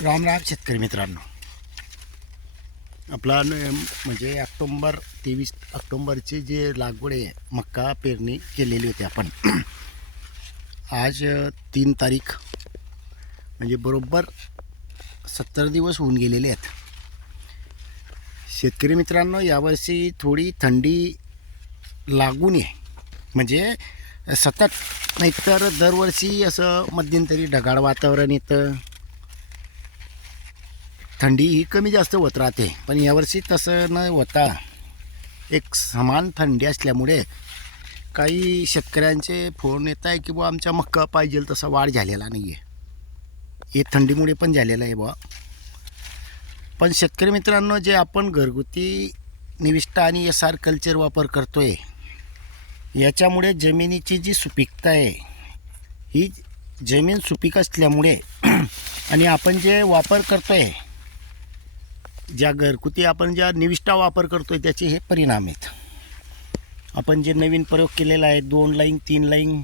राम राम शेतकरी मित्रांनो. आपला म्हणजे ऑक्टोंबर तेवीस ऑक्टोंबरची जे लागवड आहे मक्का पेरणी केलेली होती आपण. आज तीन तारीख म्हणजे बरोबर सत्तर दिवस होऊन गेलेले आहेत. शेतकरी मित्रांनो यावर्षी थोडी थंडी लागून आहे. म्हणजे सतत नाहीतर दरवर्षी असं मध्यंतरी ढगाळ वातावरण येतं. थंडी ही कमी जास्त होत राहते पण यावर्षी तसं न होता एक समान थंडी असल्यामुळे काही शेतकऱ्यांचे फोन येत आहे की बुवा आमच्या मक्का पाहिजे तसा वाढ झालेला नाही आहे हे थंडीमुळे पण झालेलं आहे बुवा. पण शेतकरी मित्रांनो जे आपण घरगुती निविष्ठा आणि एस आर कल्चर वापर करतो आहे याच्यामुळे जमिनीची जी सुपीकता आहे ही जमीन सुपीक असल्यामुळे आणि आपण जे वापर करतोय ज्या घरगुती आपण ज्या निविष्ठा वापर करतोय त्याचे हे परिणाम आहेत. आपण जे नवीन प्रयोग केलेला आहे दोन लाईन तीन लाईन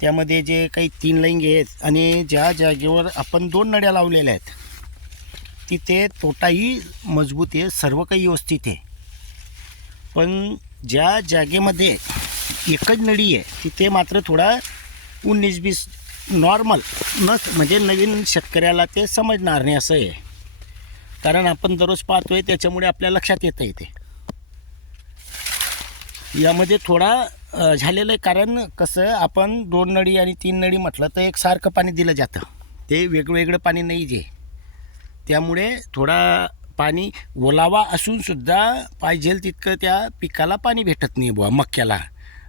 त्यामध्ये जे काही तीन लाईन आहेत आणि ज्या जागेवर आपण दोन नड्या लावलेल्या आहेत तिथे तोटाही मजबूत आहे सर्व काही व्यवस्थित आहे. पण ज्या जागेमध्ये एकच नळी आहे तिथे मात्र थोडा उन्नीस बीस नॉर्मल न म्हणजे नवीन शेतकऱ्याला ते समजणार नाही असं आहे. कारण आपण दररोज पाहतोय त्याच्यामुळे आपल्या लक्षात येतं येते यामध्ये थोडा झालेलं आहे कारण कसं आपण दोन नळी आणि तीन नळी म्हटलं तर एक सारखं पाणी दिलं जातं. ते वेगवेगळं पाणी नाही जे. त्यामुळे थोडा पाणी ओलावा असूनसुद्धा पाहिजे तितकं त्या पिकाला पाणी भेटत नाही बुवा मक्याला.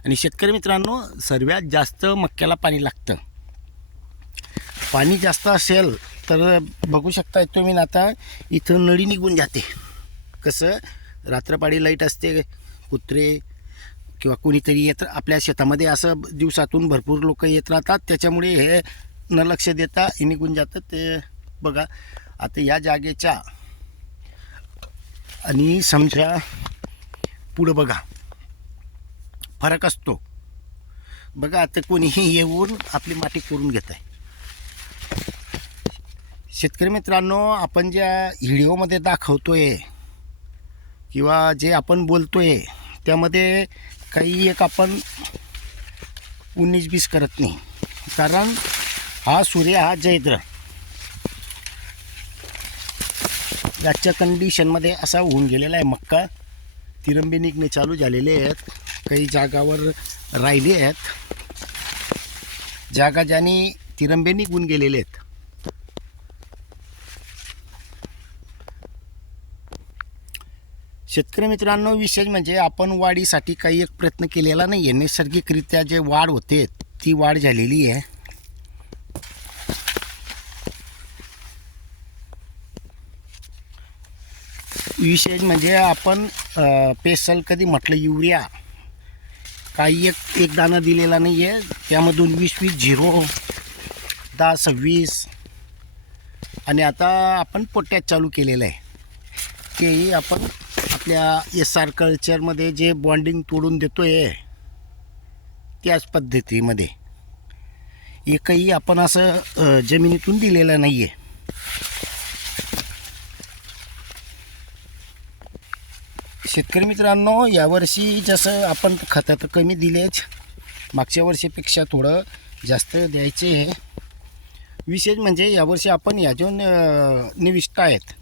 आणि शेतकरी मित्रांनो सर्वात जास्त मक्याला पाणी लागतं. पाणी जास्त असेल तर बघू शकता तुम्ही ना आता इथं नळी निघून जाते. कसं? रात्रपाळी लाइट असते कुत्रे किंवा कोणीतरी येत आपल्या शेतामध्ये असं दिवसातून भरपूर लोक येत राहतात. त्याच्यामुळे हे न लक्ष देता हे निघून जातं. ते बघा. आता या जागेच्या आणि समजा पुढं बघा. फरक असतो. बघा आता कोणीही येऊन आपली माती करून घेत आहे. शेतकरी मित्रांनो आपण ज्या व्हिडिओमध्ये दाखवतोय किंवा जे आपण बोलतोय त्यामध्ये काही एक आपण उन्नीस बीस करत नाही. कारण हा सूर्य हा जैद्र आजच्या कंडिशनमध्ये असा होऊन गेलेला आहे. मक्का तिरंबी निघणे चालू झालेले आहेत. काही जागावर राहिले आहेत. जागा ज्याने तिरंबे निघून गेलेले आहेत. शेतकरी मित्रांनो विशेष म्हणजे आपण वाढीसाठी काही एक प्रयत्न केलेला नाही आहे नैसर्गिकरित्या जे वाढ होते ती वाढ झालेली आहे. विशेष म्हणजे आपण पेसल कधी म्हटलं युरिया काही एक एक दाणा दिलेला नाही आहे त्यामधून वीस वीस झिरो दहा सव्वीस आणि आता आपण पोट्यात चालू केलेलं आहे. तेही आपण आपल्या एस आर कल्चरमध्ये जे बॉन्डिंग तोडून देतो आहे त्याच पद्धतीमध्ये. एकही आपण असं जमिनीतून दिलेलं नाही आहे शेतकरी मित्रांनो यावर्षी जसं आपण खतं तर कमी दिलेच मागच्या वर्षीपेक्षा थोडं जास्त द्यायचे. आहे विशेष म्हणजे यावर्षी आपण याजून निविष्ट आहेत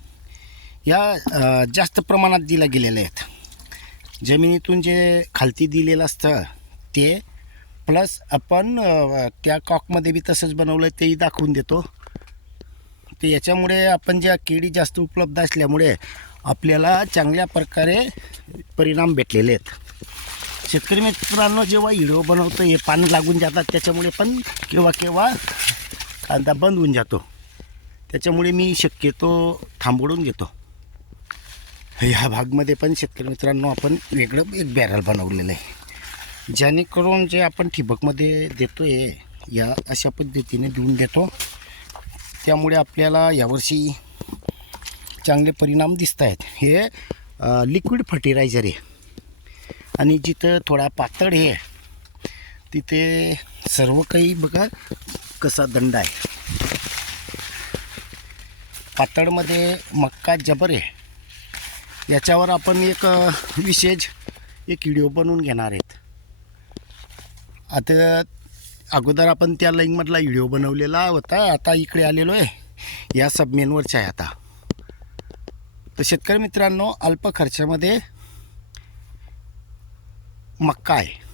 या जास्त प्रमाणात दिल्या गेलेल्या आहेत. जमिनीतून जे खालती दिलेलं असतं ते प्लस आपण त्या कॉकमध्ये बी तसंच बनवलं तेही दाखवून देतो. ते याच्यामुळे आपण ज्या केळी जास्त उपलब्ध असल्यामुळे आपल्याला चांगल्या प्रकारे परिणाम भेटलेले आहेत. शेतकरी मित्रांनो जेव्हा हिडो बनवतो हे पानं लागून जातात त्याच्यामुळे पण केव्हा केव्हा कांदा बंद होऊन जातो. त्याच्यामुळे मी शक्यतो थांबवून घेतो. ह्या भागमध्ये पण शेतकरी मित्रांनो आपण वेगळं एक बॅरल बनवलेलं आहे. जेणेकरून जे आपण ठिबकमध्ये देतो आहे या अशा पद्धतीने देऊन देतो. त्यामुळे आपल्याला यावर्षी चांगले परिणाम दिसत आहेत. हे लिक्विड फर्टिलायझर आहे. आणि जिथं थोडा पातळ आहे तिथे सर्व काही बघा कसा दंड आहे. पातळमध्ये मक्का जबर आहे. याच्यावर आपण एक विशेष एक व्हिडिओ बनवून घेणार आहेत. आता अगोदर आपण त्या लाईनमधला व्हिडिओ बनवलेला होता आता इकडे आलेलो आहे. या सबमेनवरच्या आहे आता. तर शेतकरी मित्रांनो अल्प खर्चामध्ये मक्का आहे.